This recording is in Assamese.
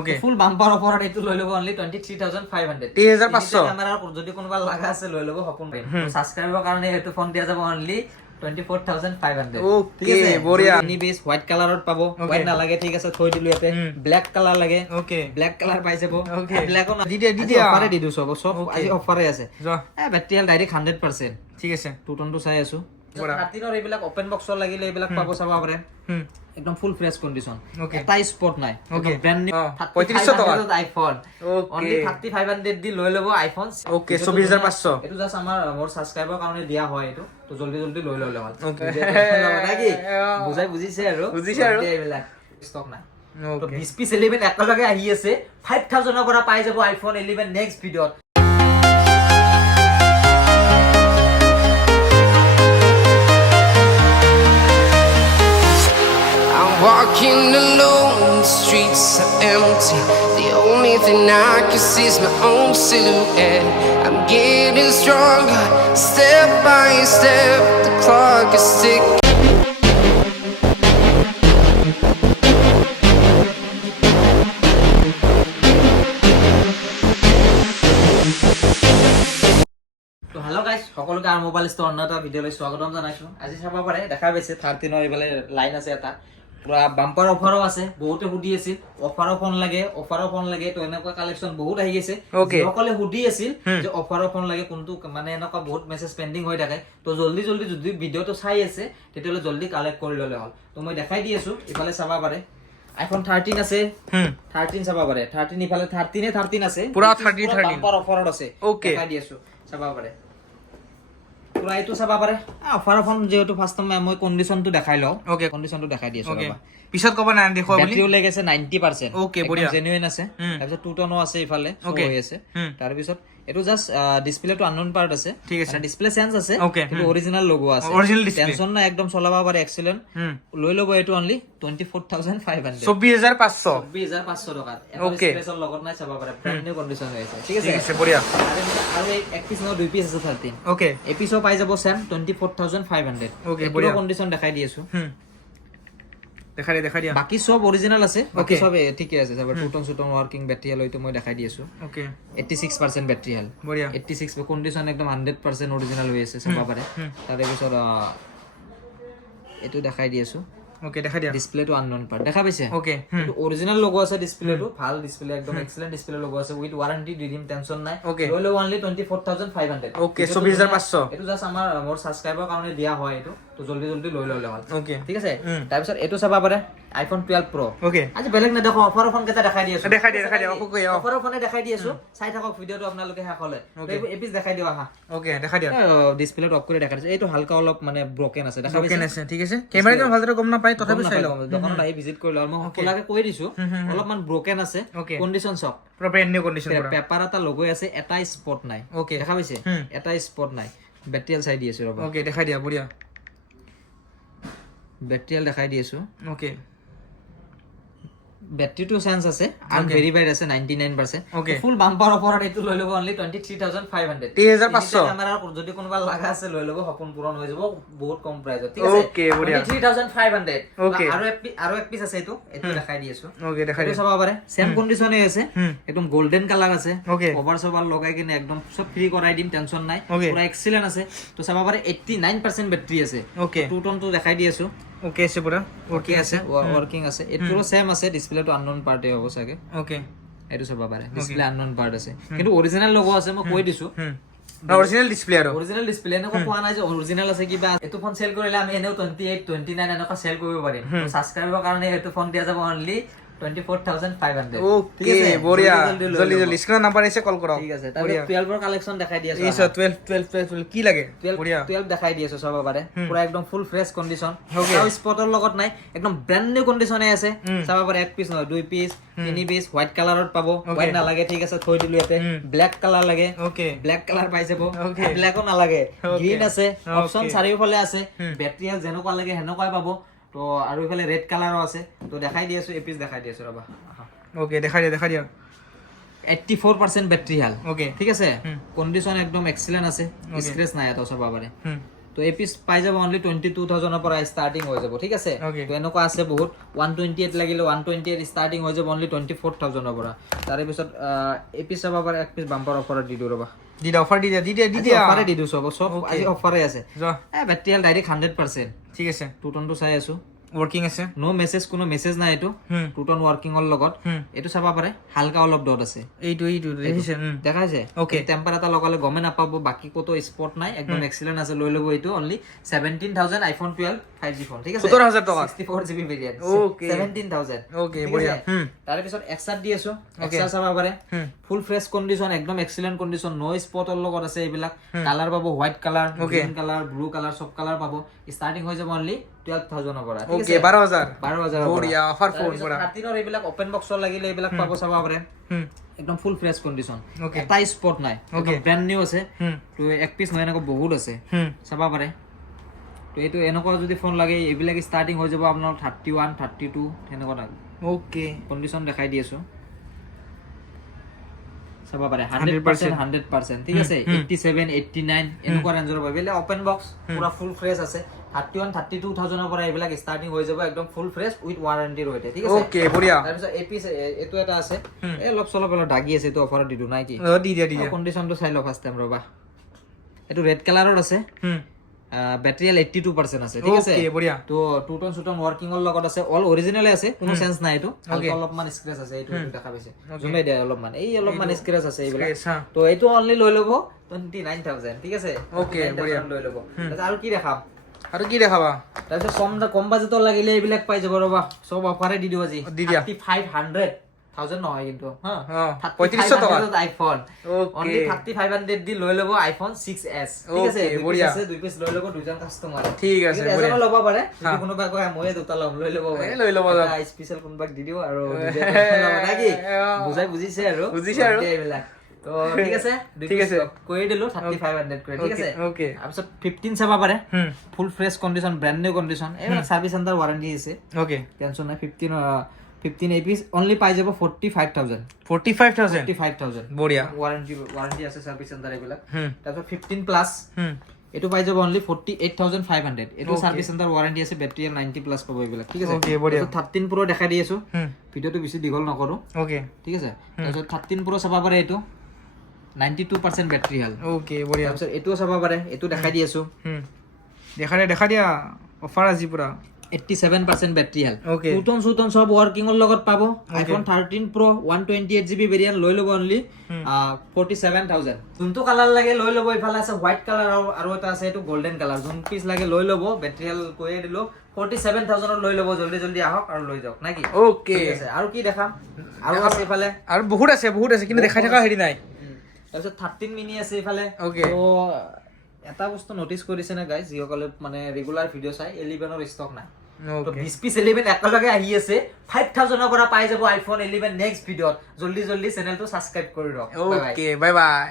ওকে ফুল বাম্পাৰ অফাৰত এইটো লৈ ল'ব অনলি 23500 30500 ক্যামেৰাৰ যদি কোনোবা লাগা আছে লৈ ল'ব সপোন পাৰিম সাবস্ক্ৰাইবৰ কাৰণে এইটো ফোন দিয়া যাব অনলি 24500 ওকে বঢ়িয়া এনি বেস হোয়াইট কালাৰত পাব হোয়াইট নালাগে ঠিক আছে থৈ দিলো ইয়াতে ব্ল্যাক কালাৰ লাগে ওকে ব্ল্যাক কালাৰ পাই যাব ওকে ব্ল্যাকও দি দিয়া অফাৰে দি দিছো সব আজি অফাৰে আছে বেটাৰী ডাইৰেক্ট 100% ঠিক আছে টু টনটো চাই আছো 13 এইবিলাক ওপেন বক্সৰ লাগিলে এইবিলাক পাব চাব পাৰে একদম ফুল ফ্ৰেশ কন্ডিশন এটা স্পট নাই একদম ব্র্যান্ড নিউ 3500 টাকা আইফোন অনলি 3500 দি লৈ ল'ব আইফোন ওকে 24500 এটো জাস্ট আমাৰ মোৰ সাবস্ক্ৰাইবৰ কাৰণে দিয়া হয় এটো তো জলদি জলদি লৈ ল'লে ভাল ওকে নাকি বুজিছে আৰু এইবিলাক ষ্টক নাই তো 20 পিস 11 একেলগে আহি আছে 5000 ৰ পৰা পাই যাব আইফোন 11 নেক্সট ভিডিঅত Walking alone, the streets are empty. The only thing I can see is my own silhouette. I'm getting stronger, step by step. The clock is ticking. তো হেল্ল' গাইস সকলোকে আৰু মোবাইল ষ্ট'ৰ অন্য এটা ভিডিঅ'লৈ স্বাগতম জনাইছো আজি চাব পাৰে দেখা পাইছে 13 ৰ এইফালে লাইন আছে এটা পুৰা বাম্পাৰ অফাৰো আছে বহুতে সুধি আছিল অফাৰৰ ফোন লাগে তো এনেকুৱা কালেকচন বহুত আহি গৈছে সকলে সুধি আছিল যে অফাৰৰ ফোন লাগে কোনটো মানে এনেকুৱা বহুত মেছেজ পেন্ডিং হৈ থাকে তো জলদি যদি ভিডিঅ'টো চাই আছে তেতিয়ালে জলদি কালেক্ট কৰি ললে হ'ল তো মই দেখাই দি আছো ইফালে চাব পাৰে আইফোন 13 আছে 13 চাব পাৰে 13 ইফালে 13 আছে পুৰা 13 বাম্পাৰ অফাৰত আছে দেখাই দি আছো চাব পাৰে পুৰা এইটো চাব পাৰে অফাৰ ফোন যেহেতু ফাৰ্স্ট টাইম মই কন্ডিশনটো দেখাই লও ওকে কন্ডিশনটো দেখাই দি আছো ৰবা পিছত কব না দেখো বুলি ব্যাটাৰিও লাগেছে 90% ওকে বঢ়িয়া জেনুইন আছে তাৰপিছত টু টনো আছে ইফালে হৈ আছে তাৰপিছত এটো জাস্ট ডিসপ্লেটো আননোন পাৰ্ট আছে ঠিক আছে ডিসপ্লে সেন্স আছে কিন্তু অৰিজিনাল লোগো আছে অৰিজিনাল ডিসপ্লে টেনশন না একদম চলাব পাৰে এক্সিলেন্ট লৈ ল'ব এটো অনলি 24500 24500 24500 টকা এটা স্পেশাল লগত নাই চাব পাৰে ব্ৰ্যান্ড নিউ কন্ডিশন হৈ আছে ঠিক আছে বঢ়িয়া আৰু এক পিস ন দুই পিস আছে 13 ওকে এপিসো পাই যাব সেম 24500 ওকে বঢ়িয়া কন্ডিশন দেখাই দি আছো দেখা দিয়া বাকি সব অরিজিনাল আছে বাকি সব ঠিকই আছে সব টুটন সুটন ওয়ার্কিং ব্যাটারি হেল হইতো মই দেখাই দি আছো ওকে 86% ব্যাটারি হেল বঢ়িয়া 86 কন্ডিশন একদম 100% অরিজিনাল হৈ আছে চাব পাৰে তার পিছত এটো দেখাই দি আছো ওকে দেখা দিয়া ডিসপ্লেটো আননোন পার্ট দেখা পাইছে ওকে এটো অরিজিনাল লোগো আছে ডিসপ্লেটো ভাল ডিসপ্লে একদম এক্সেলেন্ট ডিসপ্লে লোগো আছে উইথ ওয়ারেন্টি রিডিম টেনশন নাই লৈ লও অনলি 24500 ওকে 24500 এটো জাস্ট আমাৰ মোৰ সাবস্ক্ৰাইবৰ কাৰণে দিয়া হয় এটো তো জলদি লৈ ল'লে ভাল ওকে ঠিক আছে তাৰ পিছত এটো চাব পাৰে আইফোন 12 Pro ওকে আজি বেলেগ না দেখো অফাৰ ফোন কেটা দেখাই দি আছো দেখাই দিয়া ওকে অফাৰ ফোনে দেখাই দি আছো চাই থাকক ভিডিওটো আপোনালোকে হেকলে এপিস দেখাই দিও আহা ওকে দেখাই দিয়া ডিসপ্লে অফ কৰি দেখাই দিছে এইটো হালকা অলপ মানে ব্ৰকেন আছে দেখা ব্ৰকেন আছে ঠিক আছে কেমেৰা কেন ভালদৰে গম না পাই তথাপি চাই লও দোকানত আহি ভিজিট কৰি লও মই সকলোকে কৈ দিছো অলপমান ব্ৰকেন আছে কন্ডিশন সব পুৰা ব্ৰ্যান্ড নিউ কন্ডিশন পুৰা পেপাৰ এটা লগো আছে এটা স্পট নাই ওকে দেখা পাইছে এটা স্পট নাই ব্যাটাৰি চাই দি আছো ৰবা ওকে দেখাই দিয়া বঢ়িয়া ব্যাটাৰি দেখাই দি আছো ওকে ব্যাটাৰিটো সেন্স আছে আনভেৰিফাইড আছে 99% ফুল বাম্পাৰ অফাৰত এইটো লৈ ল'ব অনলি 23500 30500 ক্যামেৰাৰ যদি কোনোবা লাগা আছে লৈ ল'ব সপোন পূৰণ হৈ যাব বহুত কম প্ৰাইজত ঠিক আছে ওকে বঢ়িয়া 23500 ওকে আৰু এক পিস আছে এইটো দেখাই দি আছো ওকে দেখাই দিয়া চাব পাৰে সেম কন্ডিশনে আছে একদম গোল্ডেন কালাৰ আছে ওকে কভাৰ সভাৰ লগাই কিনে একদম সব ফ্ৰী কৰাই দিম টেনশন নাই পুৰা এক্সিলেন্ট আছে তো চাব পাৰে 89% ব্যাটাৰি আছে ওকে টু টনটো দেখাই দি আছো ওকে আছে পুৰা ওকে আছে ওয়াৰ্কিং আছে এটো সেম আছে ডিসপ্লেটো আননোন পাৰ্টে হ'ব সাগে ওকে এটো চাব পাৰে ডিসপ্লে আননোন পাৰ্ট আছে কিন্তু অৰিজিনাল লোগো আছে মই কৈ দিছো অৰিজিনাল ডিসপ্লে আৰু অৰিজিনাল ডিসপ্লে এনেকুৱা পোৱা নাই যে অৰিজিনাল আছে কিবা এটো ফোন সেল কৰিলে আমি এনেও 28 29 এনেকুৱা সেল কৰিব পাৰিম সাবস্ক্ৰাইবৰ কাৰণে এটো ফোন দিয়া যাব অনলি 24500 ওকে বঢ়িয়া জলদি স্ক্ৰিনৰ নাম্বাৰ আছে কল কৰক ঠিক আছে তাৰপৰ 12 ৰ কালেকশন দেখাই দি আছো এই 12 কি লাগে বঢ়িয়া 12 দেখাই দি আছো চাব পাৰে পুৰা একদম ফুল ফ্ৰেশ কন্ডিশন আৰু স্পটৰ লগত নাই একদম ব্ৰ্যান্ড নিউ কন্ডিশনে আছে চাব পাৰে এক পিস নহয় দুই পিস তিনি পিস হোয়াইট কালাৰত পাব হোয়াইট নালাগে ঠিক আছে থৈ দিলো ইয়াতে ব্ল্যাক কালাৰ লাগে ওকে ব্ল্যাক কালাৰ পাই যাব ব্ল্যাকও নালাগে গ্ৰীন আছে অপচন চাৰিওফালে আছে ব্যাটাৰি যেনেকুৱা লাগে হেনেকুৱাই পাব তো আৰু ইফালে ৰেড কালাৰো আছে তো দেখাই দি আছো এপিস দেখাই দি আছো ৰবা ওকে দেখাই দিয়া 84% ব্যাটারি হেল ওকে ঠিক আছে কন্ডিশন একদম এক্সিলেন্ট আছে স্ক্র্যাচ নাই এত সব পারে তো এই পিস পাই যাব অনলি 22,000 ৰ পৰা ষ্টাৰ্টিং হৈ যাব ঠিক আছে Okay. তো এনেকুৱা আছে বহুত 128 লাগিলে 128 ষ্টাৰ্টিং হৈ যাব অনলি 24,000 ৰ পৰা তাৰে পিছত এই পিস চাব পাৰে এক পিস বাম্পাৰ অফাৰত দি দিও ৰবা দি দিয়া অফাৰ দি দিয়া অফাৰে দি দিও সব আজি অফাৰে আছে যোৱা বেটাৰী হেল্থ ডাইৰেক্ট 100% ঠিক আছে 2 টনটো চাই আছো ৱৰ্কিং আছে নো মেছেজ কোনো মেছেজ নাই এটো 2 টন ৱৰ্কিং ৰ লগত এটো চাব পাৰে হালকা অলপ ডট আছে এইটো দেখিছে দেখাইছে Okay. টেম্পাৰ এটা লগালে গমে নাপাব বাকি কতো স্পট নাই একদম এক্সিলেন্ট আছে লৈ লব এইটো অনলি 17,000 আইফোন 12 5G ফোন ঠিক আছে 17,000 টকা 64GB ভেৰিয়েন্ট Okay. 17,000 Okay, বঢ়িয়া। তাৰে পিছত এক্সাৰ দি আছো এক্সাৰ চাব পাৰে ফুল ফ্ৰেছ কন্ডিশন একদম এক্সিলেন্ট কন্ডিশন নো স্পটৰ লগত আছে এইবিলাক কালাৰ পাব white colour green colour blue colour সব কালাৰ পাব ষ্টাৰ্টিং হৈ যাব অনলি 12,000 ৰ পৰা ঠিক ওকে আছে 12,000 12,000 বঢ়িয়া অফাৰ ফোন পুৰা 13 ৰ এইবিলাক ওপেন বক্সৰ লাগিলে এইবিলাক পাব চাব পাৰে একদম ফুল ফ্ৰেছ কন্ডিশন Okay. এটা স্পট নাই Okay. ব্ৰ্যান্ড নিউ আছে তো এক পিস নহয় এনেকুৱা বহুত আছে চাবা পাৰে তো এইটো এনেকুৱা যদি ফোন লাগে এইবিলাক ষ্টাৰ্টিং হৈ যাব আপোনাৰ 31 32 এনেকুৱা লাগে ওকে কন্ডিশন দেখাই দি আছো চাবা পাৰে 100% ঠিক আছে 87 89 এনেকুৱা ৰেঞ্জৰ পাবে এলে ওপেন বক্স পুৰা ফুল ফ্ৰেছ আছে 31 32,000 ৰ পৰা এইবিলাক ষ্টাৰ্টিং হৈ যাব একদম ফুল ফ্ৰেছ উইথ ওয়াৰেন্টি ৰৈতে ঠিক আছে ওকে বঢ়িয়া তাৰ পিছত এপিস এটো এটা আছে এই অলপ চলপ দাগি আছে তো অফাৰত দিদু নাই কি দি দিয়া কন্ডিশনটো চাই লও ফাৰ্স্ট টাইম ৰবা এটো ৰেড কালাৰৰ আছে ব্যাটাৰী 82% আছে ঠিক আছে ওকে বঢ়িয়া তো 2 টন সুটন ওয়ার্কিং ৰ লগত আছে অল অৰিজিনালে আছে কোনো সেন্স নাই এটো অলপ মান স্ক্র্যাচ আছে এইটো দেখা পাইছে জুমে দিয়া অলপ মান এই অলপ মান স্ক্র্যাচ আছে এইবিলাক তো এইটো অনলি লৈ লব 29,000 ঠিক আছে ওকে বঢ়িয়া লৈ লব আৰু কি দেখাম আৰু কি দেখাবা তাৰপিছত কম বাজেটৰ লাগিলে এইবিলাক পাই যাব ৰবা সব অফাৰে দি দিও আজি দি দিয়া 3500 নহয় কিন্তু হা 3500 টকা আইফোন অনলি 3500 দি লৈ লব আইফোন 6s ঠিক আছে বঢ়িয়া দুই পিস লৈ লব দুজন কাস্টমাৰ ঠিক আছে বঢ়িয়া ল'ব পাৰে যদি কোনোবা কয় মই দুটা ল'ম লৈ লব পাৰে লৈ ল'ব স্পেশাল কোনবাক দি দিও আৰু নাকি বুজিছে আৰু এইবিলাক তো ঠিক আছে কৰি দিলো 3500 কৰি ঠিক আছে ওকে তাৰপিছত 15 চাবা পাৰে full fresh condition brand new condition এইবিলাক সার্ভিস সেন্টার ওয়ারেন্টি আছে ওকে টেনশন নাই 15 এপিস অনলি পাই যাব 45,000 45,000 বঢ়িয়া ওয়ারেন্টি আছে সার্ভিস সেন্টার এইবিলাক তাৰপিছত 15 প্লাস এটো পাই যাব অনলি 48,500 এটো সার্ভিস সেন্টার ওয়ারেন্টি আছে ব্যাটারি 90 প্লাস পাব এইবিলাক ঠিক আছে ওকে বঢ়িয়া 13 প্রো দেখাই দি আছো ভিডিওটো বেছি দীঘল নকৰো ওকে ঠিক আছে তাৰপিছত 13 প্ৰো চাবা পাৰে এটো 92% ব্যাটাৰি হেল ওকে বঢ়িয়া তাৰপিছত এটো চাবা পাৰে এটো দেখাই দি আছো দেখা দিয়া অফাৰ আজি পুৰা 87% ব্যাটারি হেল Okay. সুটন সব ওয়ার্কিং এর লগত পাবো আইফোন 13 প্রো 128GB ভেরিয়েন্ট লৈ লব অনলি 47,000 যোনটো কালার লাগে লৈ লব ইফালে আছে হোয়াইট কালার আৰু এটা আছে এটো গোল্ডেন কালার যোন পিস লাগে লৈ লব ব্যাটারি হেল কইয়ে দিলো 47,000 লৈ লব জলদি আহক আৰু লৈ যাওক নাকি ওকে ঠিক আছে আৰু কি দেখাম আৰু আছে ইফালে আৰু বহুত আছে কিন্তু দেখাই থকা হেৰি নাই তাৰপিছত 13 মিনি আছে ইফালে Okay. তো এটা বস্তু নোটিস কৰিছে না গাইস যিসকলে মানে ৰেগুলাৰ ভিডিও চাই 11 ৰ ষ্টক নাই তো 20 পিস 11 একেলগে আহি আছে 5,000 ৰ পৰা পাই যাব আইফোন 11 নেক্সট ভিডিওত জলদি চেনেলটো সাবস্ক্ৰাইব কৰি ৰখ ওকে বাই বাই